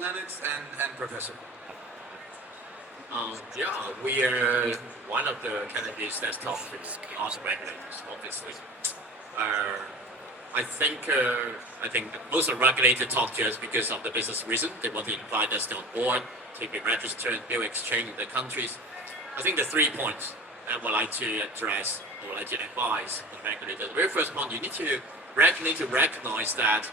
Linnex and Professor. Yeah, we are one of the candidates that's talking to us regulators, obviously. Uh, I think I think most of the regulators talk to us because of the business reason. They want to invite us on board to be registered and build exchange in the countries. I think the 3 points I would like to address, I would like to advise the regulators. The very first point, you need to recognize that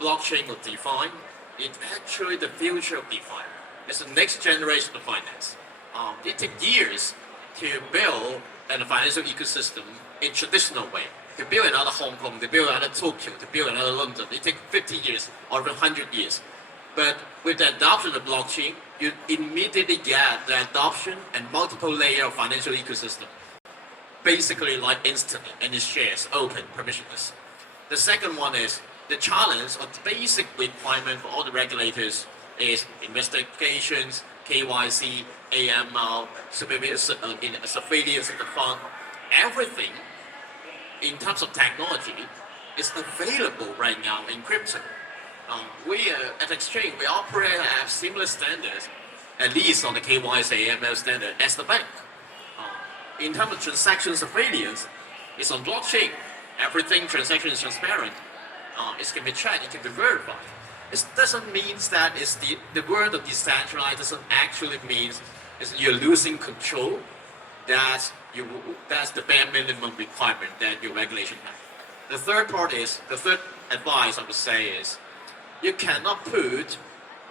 blockchain or DeFi is actually the future of DeFi. It's the next generation of finance. It takes years to build a financial ecosystem in traditional way. To build another Hong Kong, to build another Tokyo, to build another London, it takes 50 years or even 100 years. But with the adoption of blockchain, you immediately get the adoption and multiple layer of financial ecosystem. Basically like instantly, and it shares, open, permissionless. The second one is the challenge or the basic requirement for all the regulators is investigations, KYC, AML, surveillance of the fund. Everything in terms of technology is available right now in crypto. We at Exchange, we operate at similar standards, at least on the KYC AML standard as the bank. In terms of transaction surveillance, it's on blockchain. Everything transaction is transparent. It can be tracked, it can be verified. It doesn't mean that it's the word of decentralized doesn't actually mean you're losing control. That's the bare minimum requirement that your regulation has. The third advice I would say is you cannot put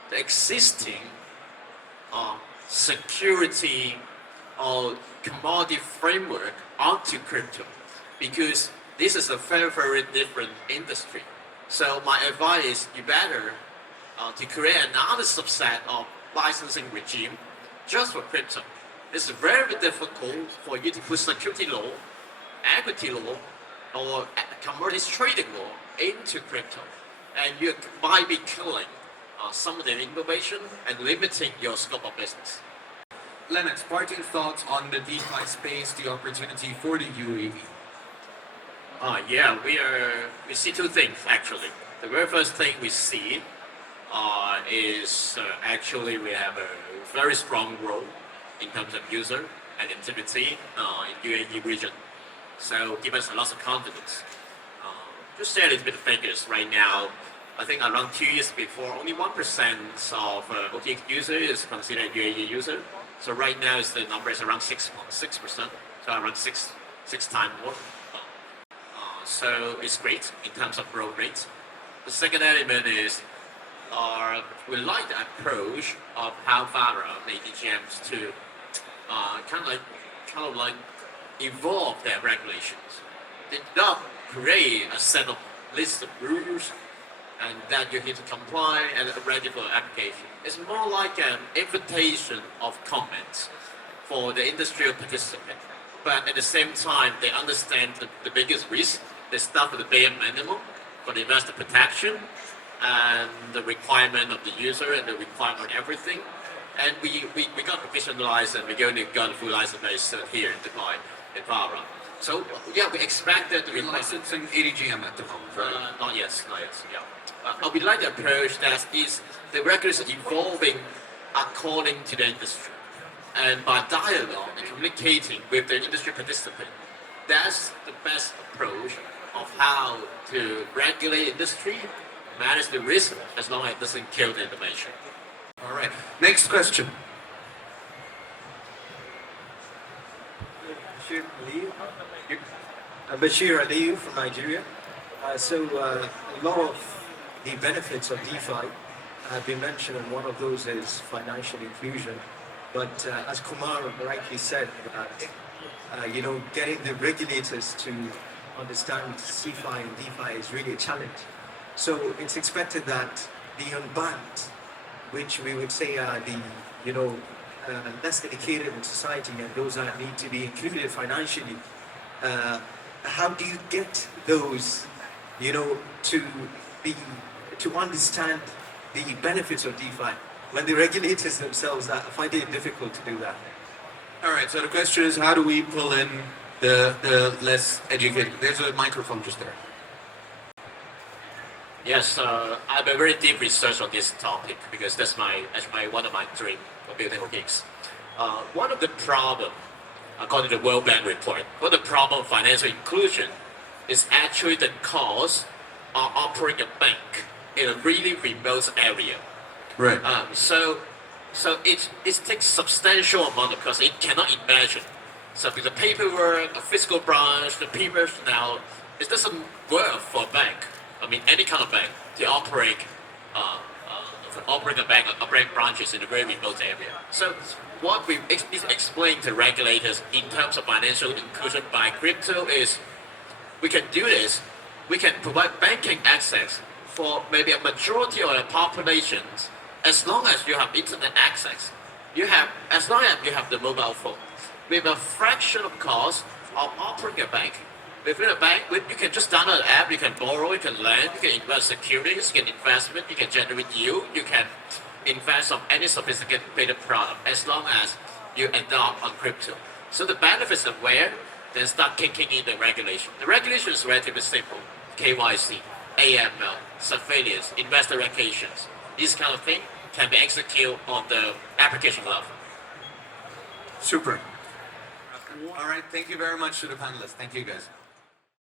the existing security or commodity framework onto crypto because this is a very, very different industry. So my advice is you better to create another subset of licensing regime just for crypto. It's very difficult for you to put security law, equity law, or commodities trading law into crypto. And you might be killing some of the innovation and limiting your scope of business. Linnex, parting thoughts on the DeFi space, the opportunity for the UAE. Yeah, we see two things actually. The very first thing we see is actually we have a very strong role in terms of user and activity in UAE region. So give us a lot of confidence. Just share a little bit of figures right now. I think around 2 years before, only 1% of OKX user is considered UAE user. So right now, the number is around 6%, so around six times more. So it's great in terms of growth rate. The second element is we like the approach of how Farah made EGMs to kind of like evolve their regulations. They don't create a set of list of rules and that you need to comply and ready for application. It's more like an invitation of comments for the industrial participant. But at the same time, they understand the biggest risk. They start with the bare minimum for the investor protection and the requirement of the user and the requirement of everything. And we got professional license, we're going to get a full license very soon here in Dubai, in Farah. So yeah, we expect that We're licensing ADGM at the moment, right? not yet, yeah. But we like the approach that is the regulation evolving according to the industry. And by dialogue and communicating with the industry participant, that's the best approach of how to regulate industry, manage the risk as long as it doesn't kill the innovation. All right. Next question. Bashir Aliyu. Bashir Aliyu from Nigeria. A lot of the benefits of DeFi have been mentioned, and one of those is financial inclusion. But as Kumar rightly said, getting the regulators to understand CeFi and DeFi is really a challenge. So it's expected that the unbanked, which we would say are the less educated in society and those that need to be included financially, how do you get those to understand the benefits of DeFi when the regulators themselves find it difficult to do that? All right, so the question is, how do we pull in the less educated? There's a microphone just there. Yes, I have a very deep research on this topic because that's one of my dream of building OKX. One of the problem, according to the World Bank report, one of the problem of financial inclusion is actually the cost of operating a bank in a really remote area. Right. So it takes substantial amount of cost. It cannot imagine. So with the paperwork, a physical branch, the people now, it doesn't work for a bank. I mean, any kind of bank to operate branches in a very remote area. So what we explain to regulators in terms of financial inclusion by crypto is we can do this. We can provide banking access for maybe a majority of the populations as long as you have internet access. As long as you have the mobile phone. With a fraction of cost of operating a bank. Within a bank, you can just download an app, you can borrow, you can lend, you can invest securities, you can investment, you can generate yield, you can invest on any sophisticated product as long as you adopt on crypto. So the benefits of where, then start kicking in the regulation. The regulation is relatively simple. KYC, AML, surveillance, investor regulations. These kind of things can be executed on the application level. Super. All right. Thank you very much to the panelists. Thank you, guys.